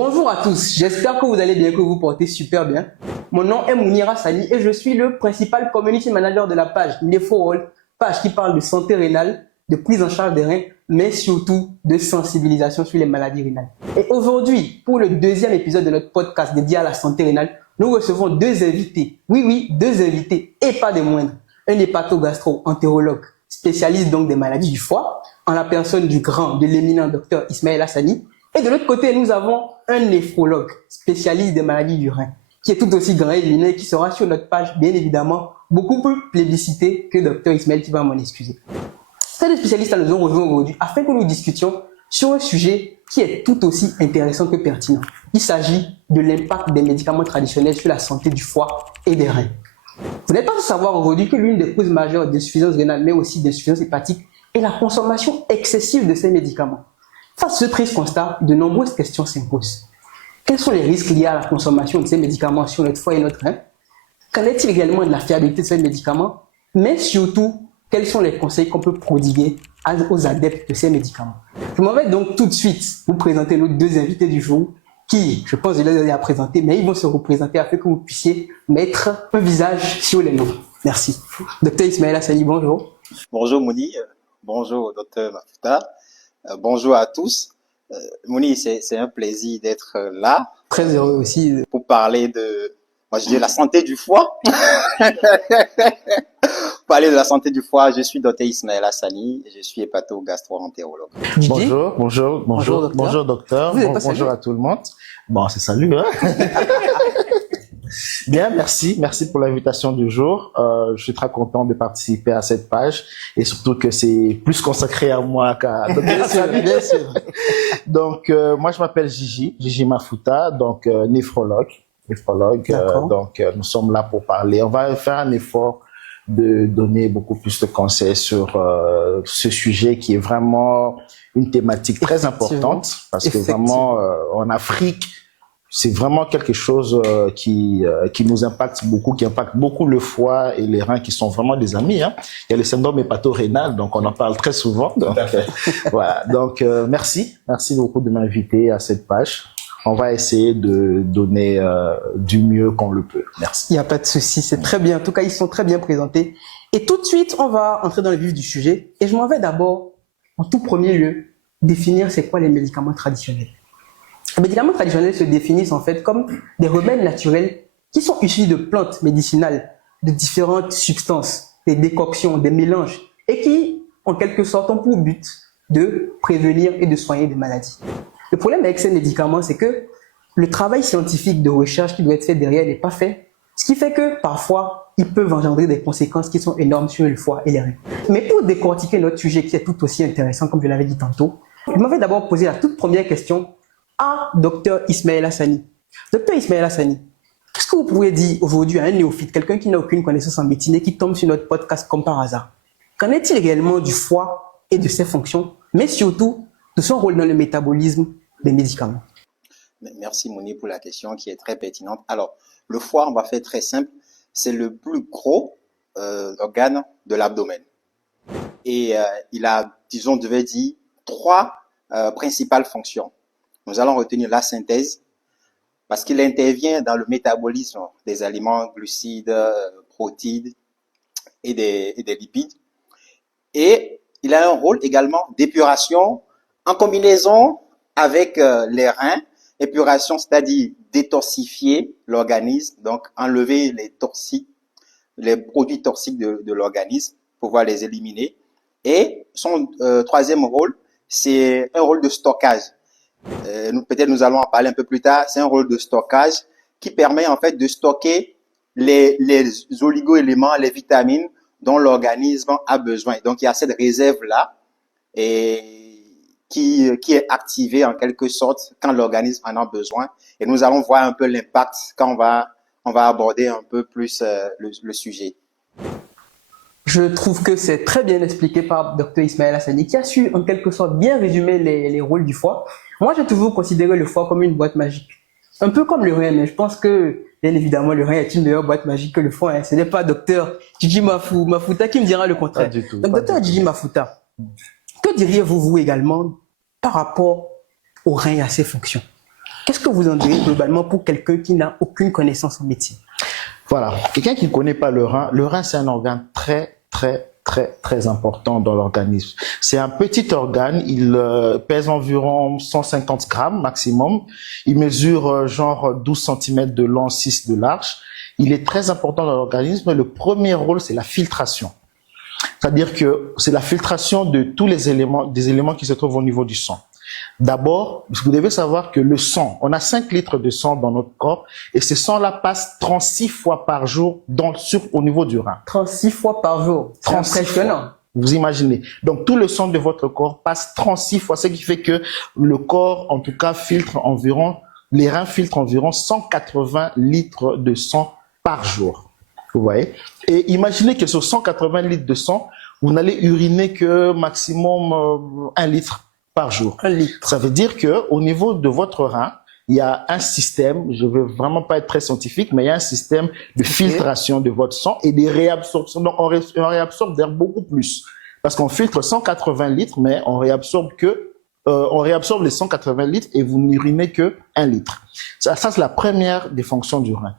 Bonjour à tous, j'espère que vous allez bien, que vous vous portez super bien. Mon nom est Mounir Hassani et je suis le principal community manager de la page NephroRoll, page qui parle de santé rénale, de prise en charge des reins, mais surtout de sensibilisation sur les maladies rénales. Et aujourd'hui, pour le deuxième épisode de notre podcast dédié à la santé rénale, nous recevons deux invités. Oui, deux invités et pas des moindres. Un hépato-gastro-entérologue, spécialiste donc des maladies du foie, en la personne du grand, de l'éminent docteur Ismaël Hassani. Et de l'autre côté, nous avons un néphrologue, spécialiste des maladies du rein, qui est tout aussi grand et éminent, qui sera sur notre page, bien évidemment, beaucoup plus plébiscité que docteur Ismaël, qui va m'en excuser. Ces deux spécialistes nous ont rejoints aujourd'hui afin que nous discutions sur un sujet qui est tout aussi intéressant que pertinent. Il s'agit de l'impact des médicaments traditionnels sur la santé du foie et des reins. Vous n'êtes pas sans savoir aujourd'hui que l'une des causes majeures d'insuffisance rénale, mais aussi d'insuffisance hépatique, est la consommation excessive de ces médicaments. Face à ce triste constat, de nombreuses questions s'imposent. Quels sont les risques liés à la consommation de ces médicaments sur notre foie et notre rein? Qu'en est-il réellement de la fiabilité de ces médicaments? Mais surtout, quels sont les conseils qu'on peut prodiguer aux adeptes de ces médicaments? Je m'en vais donc tout de suite vous présenter nos deux invités du jour, qui, je pense, je les ai à présenter, mais ils vont se représenter afin que vous puissiez mettre un visage sur les noms. Merci. Docteur Ismaël Hassani, bonjour. Bonjour Mouni, bonjour docteur Mafuta, bonjour à tous. Mouni, c'est un plaisir d'être là. Très heureux aussi. Pour parler de, moi je dis la santé du foie. Pour parler de la santé du foie, je suis docteur Ismaël Hassani, je suis hépato-gastro-entérologue. Bonjour docteur, bonjour à tout le monde. Bon, c'est salut, hein. Bien, merci pour l'invitation du jour. Je suis très content de participer à cette page et surtout que c'est plus consacré à moi qu'à docteur. Bien sûr. Donc, moi je m'appelle Gigi Mafuta, donc néphrologue. Donc, nous sommes là pour parler. On va faire un effort de donner beaucoup plus de conseils sur ce sujet qui est vraiment une thématique très importante parce que vraiment en Afrique, c'est vraiment quelque chose qui nous impacte beaucoup, qui impacte beaucoup le foie et les reins qui sont vraiment des amis. Hein. Il y a le syndrome hépato-rénal, donc on en parle très souvent. Donc, voilà. Donc merci beaucoup de m'inviter à cette page. On va essayer de donner du mieux qu'on le peut. Merci. Il n'y a pas de souci, c'est très bien. En tout cas, ils sont très bien présentés. Et tout de suite, on va entrer dans le vif du sujet. Et je m'en vais d'abord, en tout premier lieu, définir c'est quoi les médicaments traditionnels. Les médicaments traditionnels se définissent en fait comme des remèdes naturels qui sont issus de plantes médicinales, de différentes substances, des décoctions, des mélanges, et qui, en quelque sorte, ont pour but de prévenir et de soigner des maladies. Le problème avec ces médicaments, c'est que le travail scientifique de recherche qui doit être fait derrière n'est pas fait, ce qui fait que parfois, ils peuvent engendrer des conséquences qui sont énormes sur le foie et les reins. Mais pour décortiquer notre sujet qui est tout aussi intéressant, comme je l'avais dit tantôt, je m'avais d'abord posé la toute première question à Dr Ismaël Hassani. Dr Ismaël Hassani, qu'est-ce que vous pourriez dire aujourd'hui à un néophyte, quelqu'un qui n'a aucune connaissance en médecine et qui tombe sur notre podcast comme par hasard? Qu'en est-il réellement du foie et de ses fonctions, mais surtout de son rôle dans le métabolisme des médicaments? Merci Mouni pour la question qui est très pertinente. Alors, le foie, on va faire très simple, c'est le plus gros organe de l'abdomen. Et il a, disons, on devait dire, trois principales fonctions. Nous allons retenir la synthèse, parce qu'il intervient dans le métabolisme des aliments, glucides, protéines et des lipides. Et il a un rôle également d'épuration en combinaison avec les reins. Épuration, c'est-à-dire détoxifier l'organisme, donc enlever les toxiques, les produits toxiques de l'organisme, pouvoir les éliminer. Et son troisième rôle, c'est un rôle de stockage. Peut-être nous allons en parler un peu plus tard. C'est un rôle de stockage qui permet en fait de stocker les oligo-éléments, les vitamines dont l'organisme a besoin. Donc il y a cette réserve là et qui est activée en quelque sorte quand l'organisme en a besoin. Et nous allons voir un peu l'impact quand on va aborder un peu plus le sujet. Je trouve que c'est très bien expliqué par Dr Ismaël Hassani qui a su en quelque sorte bien résumer les rôles du foie. Moi, j'ai toujours considéré le foie comme une boîte magique. Un peu comme le rein, mais je pense que, bien évidemment, le rein est une meilleure boîte magique que le foie. Hein. Ce n'est pas Dr Gigi Mafuta qui me dira le contraire. Pas du tout. Donc, Dr Gigi Mafuta, que diriez-vous, vous également, par rapport au rein et à ses fonctions? Qu'est-ce que vous en direz globalement pour quelqu'un qui n'a aucune connaissance en médecine? Voilà, quelqu'un qui ne connaît pas le rein c'est un organe très important dans l'organisme. C'est un petit organe, il pèse environ 150 grammes maximum, il mesure genre 12 cm de long, 6 de large. Il est très important dans l'organisme. Le premier rôle, c'est la filtration. C'est-à-dire que c'est la filtration de tous les éléments, des éléments qui se trouvent au niveau du sang. D'abord, vous devez savoir que le sang, on a 5 litres de sang dans notre corps et ce sang-là passe 36 fois par jour au niveau du rein. 36 fois par jour, c'est impressionnant. Vous imaginez. Donc, tout le sang de votre corps passe 36 fois, ce qui fait que le corps, en tout cas, les reins filtrent environ 180 litres de sang par jour. Vous voyez? Et imaginez que sur 180 litres de sang, vous n'allez uriner que maximum 1 litre par jour. 1 litre. Ça veut dire que au niveau de votre rein, il y a un système, je ne veux vraiment pas être très scientifique, mais il y a un système de filtration de votre sang et des réabsorptions. Donc, on réabsorbe d'air beaucoup plus. Parce qu'on filtre 180 litres, mais on réabsorbe les 180 litres et vous n'urinez que 1 litre. Ça c'est la première des fonctions du rein.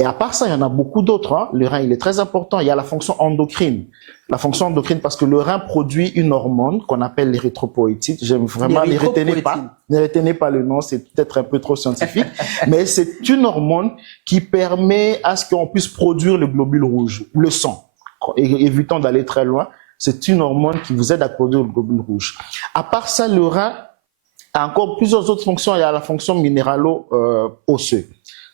Et à part ça, il y en a beaucoup d'autres. Hein. Le rein, il est très important. Il y a la fonction endocrine. La fonction endocrine, parce que le rein produit une hormone qu'on appelle l'érythropoïétine. J'aime vraiment, ne retenez pas le nom, c'est peut-être un peu trop scientifique. Mais c'est une hormone qui permet à ce qu'on puisse produire le globule rouge, le sang. Évitant d'aller très loin, c'est une hormone qui vous aide à produire le globule rouge. À part ça, le rein a encore plusieurs autres fonctions. Il y a la fonction minéralo-osseuse.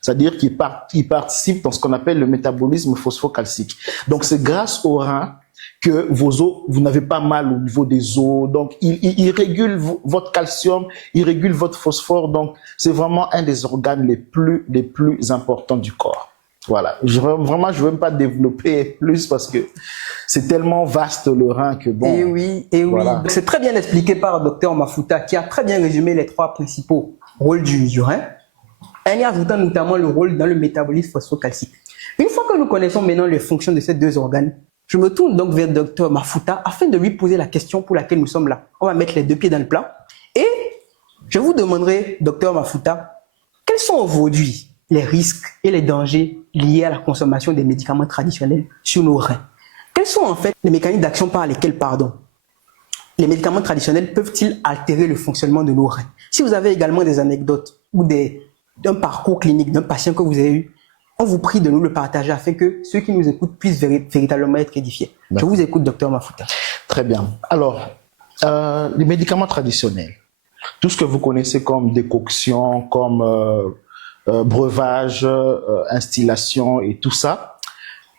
C'est-à-dire qu'il participe dans ce qu'on appelle le métabolisme phosphocalcique. Donc, c'est grâce au rein que vos os, vous n'avez pas mal au niveau des os. Donc, il régule votre calcium, il régule votre phosphore. Donc, c'est vraiment un des organes les plus importants du corps. Voilà. Je veux même pas développer plus parce que c'est tellement vaste le rein que bon. Et oui. Voilà. C'est très bien expliqué par Dr Mafuta qui a très bien résumé les 3 principaux rôles du rein. En y ajoutant notamment le rôle dans le métabolisme phosphocalcique. Une fois que nous connaissons maintenant les fonctions de ces 2 organes, je me tourne donc vers Dr Mafuta afin de lui poser la question pour laquelle nous sommes là. On va mettre les 2 pieds dans le plat et je vous demanderai, Dr Mafuta, quels sont aujourd'hui les risques et les dangers liés à la consommation des médicaments traditionnels sur nos reins? Quels sont en fait les mécanismes d'action par lesquels, les médicaments traditionnels peuvent-ils altérer le fonctionnement de nos reins? Si vous avez également des anecdotes ou d'un parcours clinique d'un patient que vous avez eu, on vous prie de nous le partager afin que ceux qui nous écoutent puissent véritablement être édifiés. Je vous écoute, Dr Mafuta. Très bien. Alors, les médicaments traditionnels, tout ce que vous connaissez comme décoction, comme breuvage, instillation et tout ça,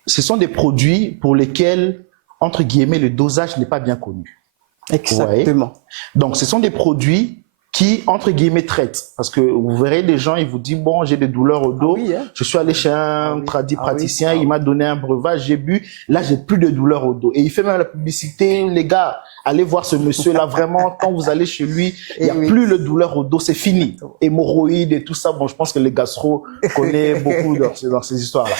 ce sont des produits pour lesquels, entre guillemets, le dosage n'est pas bien connu. Exactement. Donc, ce sont des produits qui, entre guillemets, traitent. Parce que vous verrez des gens, ils vous disent, bon, j'ai des douleurs au dos, je suis allé chez un praticien, il m'a donné un breuvage, j'ai bu, là, j'ai plus de douleurs au dos. Et il fait même la publicité, les gars, allez voir ce monsieur-là, vraiment, quand vous allez chez lui, il n'y a plus de douleur au dos, c'est fini. Hémorroïdes et tout ça, bon, je pense que les gastro connaissent beaucoup dans ces histoires-là.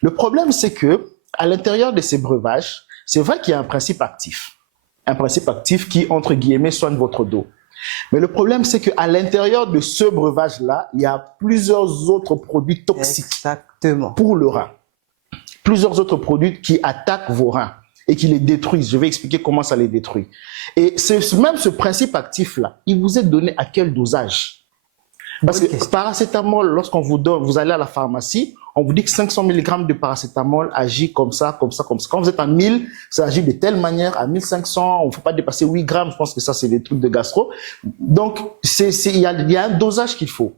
Le problème, c'est que, à l'intérieur de ces breuvages, c'est vrai qu'il y a un principe actif. Un principe actif qui, entre guillemets, soigne votre dos. Mais le problème, c'est qu'à l'intérieur de ce breuvage-là, il y a plusieurs autres produits toxiques. Exactement. Pour le rein. Plusieurs autres produits qui attaquent vos reins et qui les détruisent. Je vais expliquer comment ça les détruit. Et même ce principe actif-là, il vous est donné à quel dosage? Parce que paracétamol, lorsqu'on vous donne, vous allez à la pharmacie, on vous dit que 500 mg de paracétamol agit comme ça, comme ça, comme ça. Quand vous êtes à 1000, ça agit de telle manière. À 1500, on ne faut pas dépasser 8 grammes. Je pense que ça, c'est des trucs de gastro. Donc, il y a un dosage qu'il faut.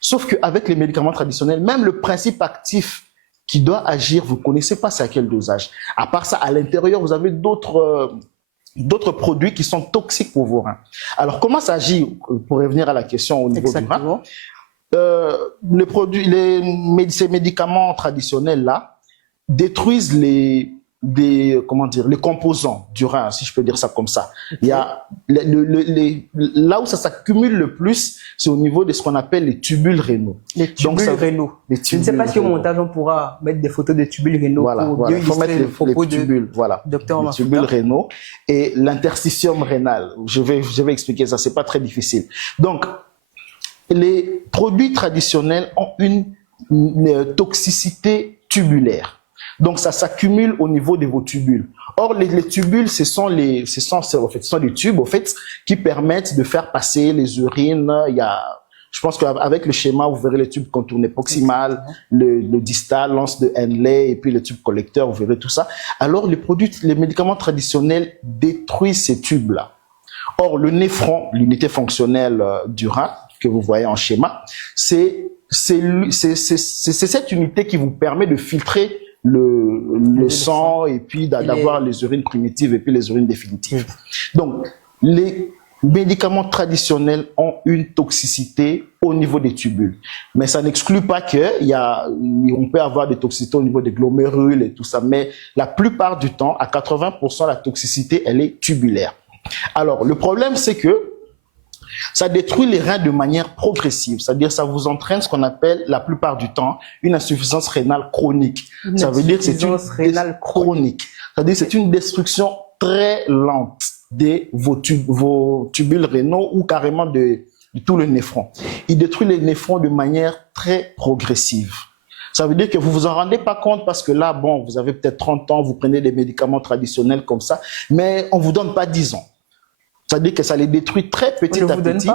Sauf qu'avec les médicaments traditionnels, même le principe actif qui doit agir, vous ne connaissez pas c'est à quel dosage. À part ça, à l'intérieur, vous avez d'autres produits qui sont toxiques pour vos reins. Alors, comment ça agit, pour revenir à la question au niveau du rein? Ces médicaments traditionnels-là détruisent les composants du rein, si je peux dire ça comme ça. Il y a là où ça s'accumule le plus, c'est au niveau de ce qu'on appelle les tubules rénaux. Les tubules rénaux. Je ne sais pas si au montage on pourra mettre des photos des tubules rénaux. Voilà, il faut mettre les tubules, les tubules rénaux et l'interstitium rénal. Je vais expliquer ça, c'est pas très difficile. Donc, les produits traditionnels ont une toxicité tubulaire. Donc, ça s'accumule au niveau de vos tubules. Or, les tubules, ce sont des tubes, en fait, qui permettent de faire passer les urines. Je pense qu'avec le schéma, vous verrez les tubes contournés proximal, le distal, l'anse de Henle, et puis le tube collecteur, vous verrez tout ça. Alors, les médicaments traditionnels détruisent ces tubes-là. Or, le néphron, l'unité fonctionnelle du rein, que vous voyez en schéma, c'est cette unité qui vous permet de filtrer le sang et puis d'avoir les urines primitives et puis les urines définitives. Donc, les médicaments traditionnels ont une toxicité au niveau des tubules. Mais ça n'exclut pas qu'on peut avoir des toxicités au niveau des glomérules et tout ça. Mais la plupart du temps, à 80%, la toxicité, elle est tubulaire. Alors, le problème, c'est que ça détruit les reins de manière progressive, c'est-à-dire ça vous entraîne ce qu'on appelle la plupart du temps une insuffisance rénale chronique. Ça veut dire que c'est une rénale chronique. C'est-à-dire que c'est une destruction très lente de vos tubules rénaux ou carrément de tout le néphron. Il détruit les néphrons de manière très progressive. Ça veut dire que vous vous en rendez pas compte parce que là, bon, vous avez peut-être 30 ans, vous prenez des médicaments traditionnels comme ça, mais on vous donne pas 10 ans. C'est-à-dire que ça les détruit très petit à petit.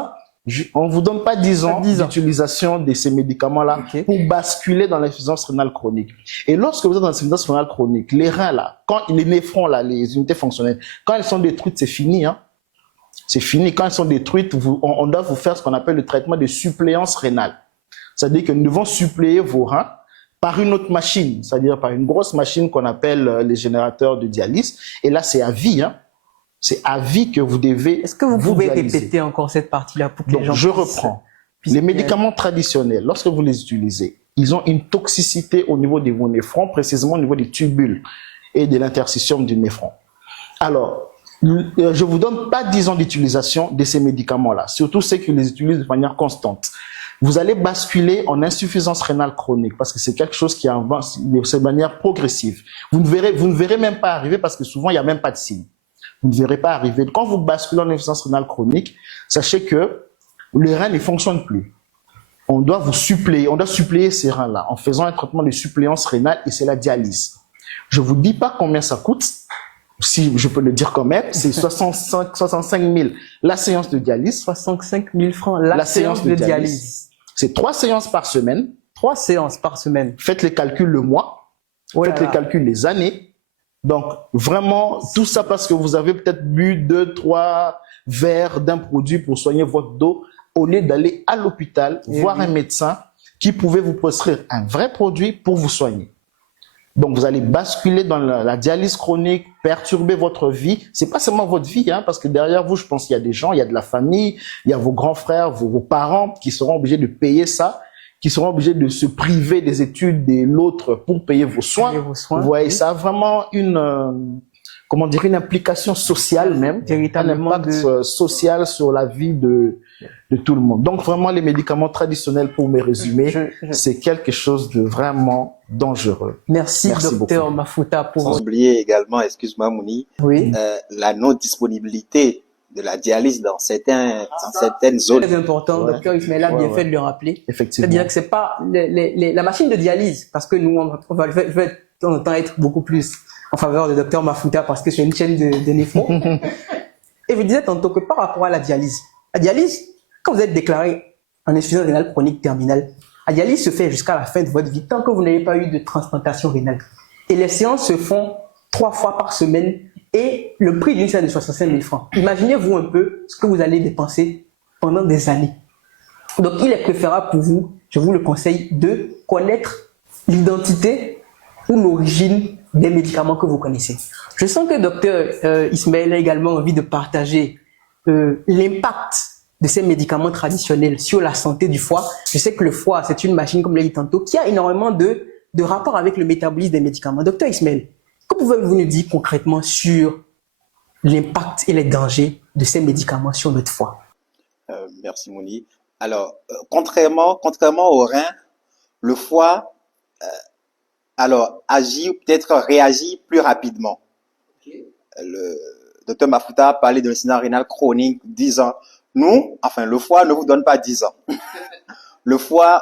On ne vous donne pas 10 ans d'utilisation de ces médicaments-là pour basculer dans l'insuffisance rénale chronique. Et lorsque vous êtes dans l'insuffisance rénale chronique, les reins là, les néphrons là, les unités fonctionnelles, quand elles sont détruites, c'est fini. Hein. C'est fini. Quand elles sont détruites, on doit vous faire ce qu'on appelle le traitement de suppléance rénale. C'est-à-dire que nous devons suppléer vos reins par une autre machine, c'est-à-dire par une grosse machine qu'on appelle les générateurs de dialyse. Et là, c'est à vie. Hein. C'est à vie que vous devez. Est-ce que vous pouvez répéter encore cette partie-là pour que les gens je reprends. Les médicaments traditionnels, lorsque vous les utilisez, ils ont une toxicité au niveau de vos néphrons, précisément au niveau des tubules et de l'interstitium du néphron. Alors, je vous donne pas 10 ans d'utilisation de ces médicaments-là, surtout ceux qui les utilisent de manière constante. Vous allez basculer en insuffisance rénale chronique parce que c'est quelque chose qui avance de manière progressive. Vous ne verrez même pas arriver parce que souvent, il n'y a même pas de signe. Vous ne verrez pas arriver. Quand vous basculez en insuffisance rénale chronique, sachez que les reins ne fonctionnent plus. On doit suppléer ces reins-là en faisant un traitement de suppléance rénale et c'est la dialyse. Je vous dis pas combien ça coûte, si je peux le dire quand même, c'est 65 000 la séance de dialyse. 65 000 francs la séance de dialyse. C'est 3 séances par semaine. 3 séances par semaine. Faites les calculs le mois, faites les calculs les années. Donc, vraiment, tout ça parce que vous avez peut-être bu 2-3 verres d'un produit pour soigner votre dos, au lieu d'aller à l'hôpital, voir un médecin qui pouvait vous prescrire un vrai produit pour vous soigner. Donc, vous allez basculer dans la dialyse chronique, perturber votre vie. C'est pas seulement votre vie, hein, parce que derrière vous, je pense qu'il y a des gens, il y a de la famille, il y a vos grands frères, vos parents qui seront obligés de payer ça, qui seront obligés de se priver des études de l'autre pour payer vos soins. Vous voyez, ça a vraiment une implication sociale même, un impact social sur la vie de tout le monde. Donc vraiment, les médicaments traditionnels, pour me résumer, c'est quelque chose de vraiment dangereux. Merci docteur Mafuta. Sans oublier également, excuse-moi Mouni, la non-disponibilité de la dialyse dans certaines zones. C'est très important, docteur Ismaël a bien fait de le rappeler. Effectivement. C'est-à-dire que c'est pas la machine de dialyse, parce que nous, je vais être beaucoup plus en faveur de docteur Mafuta parce que c'est une chaîne de néphrons. Et je disais tantôt que par rapport à la dialyse, quand vous êtes déclaré en insuffisance rénale chronique terminale, la dialyse se fait jusqu'à la fin de votre vie tant que vous n'avez pas eu de transplantation rénale. Et les séances se font 3 fois par semaine et le prix d'une séance de 65 000 francs. Imaginez-vous un peu ce que vous allez dépenser pendant des années. Donc, il est préférable pour vous, je vous le conseille, de connaître l'identité ou l'origine des médicaments que vous connaissez. Je sens que docteur Ismaël a également envie de partager l'impact de ces médicaments traditionnels sur la santé du foie. Je sais que le foie, c'est une machine, comme l'a dit tantôt, qui a énormément de rapport avec le métabolisme des médicaments. Docteur Ismaël, que pouvez-vous nous dire concrètement sur l'impact et les dangers de ces médicaments sur notre foie? Merci Mouni. Alors, contrairement au rein, le foie agit ou peut-être réagit plus rapidement. Le docteur Mafuta a parlé d'un insuffisance rénale chronique, disant Nous, enfin, le foie ne vous donne pas 10 ans. Le foie